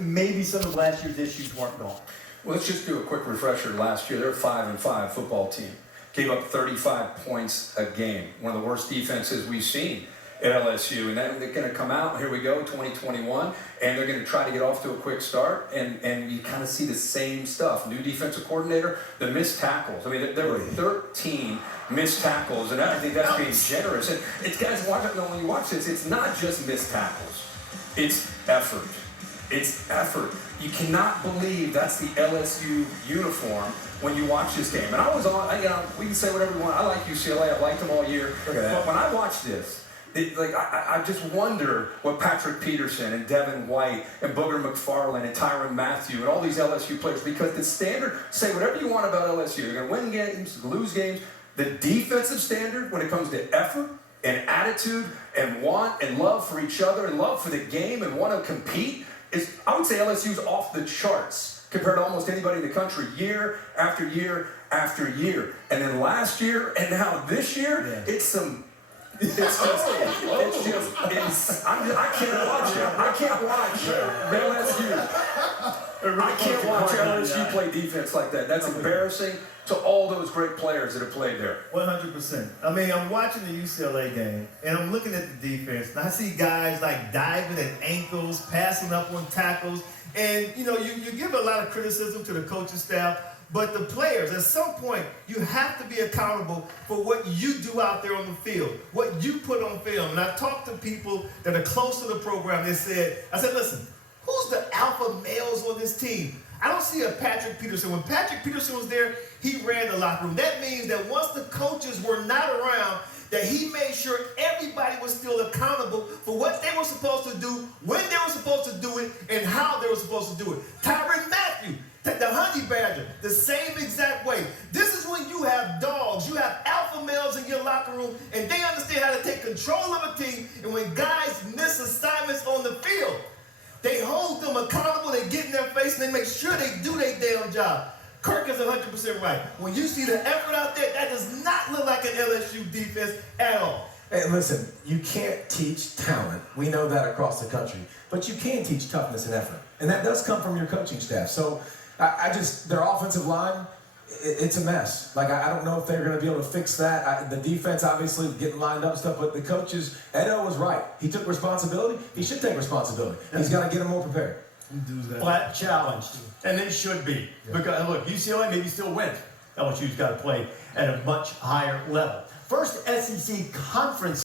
maybe some of last year's issues weren't gone. Well, let's just do a quick refresher. Last year, they're a 5-5 football team. Gave up 35 points a game. One of the worst defenses we've seen at LSU. And then they're going to come out, here we go, 2021, and they're going to try to get off to a quick start. And you kind of see the same stuff. New defensive coordinator, the missed tackles. I mean, there were 13 missed tackles, and I think that's being generous. And it's, guys, when you watch this, it's not just missed tackles. It's effort. It's effort. You cannot believe that's the LSU uniform when you watch this game. And I was on, we can say whatever we want. I like UCLA. I've liked them all year. But when I watch this, I just wonder what Patrick Peterson and Devin White and Booger McFarland and Tyrann Mathieu and all these LSU players, because the standard, say whatever you want about LSU. You're going to win games, lose games. The defensive standard when it comes to effort and attitude and want and love for each other and love for the game and want to compete, is, I would say LSU's off the charts compared to almost anybody in the country year after year after year. And then last year and now this year, I can't watch it. I can't watch LSU. I can't watch LSU play defense like that. That's embarrassing to all those great players that have played there. 100%. I mean, I'm watching the UCLA game, and I'm looking at the defense, and I see guys like diving at ankles, passing up on tackles, and, you know, you give a lot of criticism to the coaching staff, but the players, at some point, you have to be accountable for what you do out there on the field, what you put on film. And I talked to people that are close to the program. I said, listen, who's the alpha males on this team? I don't see a Patrick Peterson. When Patrick Peterson was there, he ran the locker room. That means that once the coaches were not around, that he made sure everybody was still accountable for what they were supposed to do, when they were supposed to do it, and how they were supposed to do it. Tyrann Mathieu, the honey badger, the same exact way. This is when you have dogs, you have alpha males in your locker room, and they understand how to take control of a team. And when guys miss assignments on the field, they hold them accountable, they get in their face, and they make sure they do their damn job. Kirk is 100% right. When you see the effort out there, that does not look like an LSU defense at all. Hey, listen, you can't teach talent. We know that across the country. But you can teach toughness and effort. And that does come from your coaching staff. So their offensive line, it's a mess. Like, I don't know if they're going to be able to fix that. The defense, obviously, getting lined up and stuff. But the coaches, Edo was right. He took responsibility. He should take responsibility. He's got to get them more prepared. Flat challenged, and they should be. Yeah. Because, look, UCLA maybe still wins. LSU's got to play at a much higher level. First SEC conference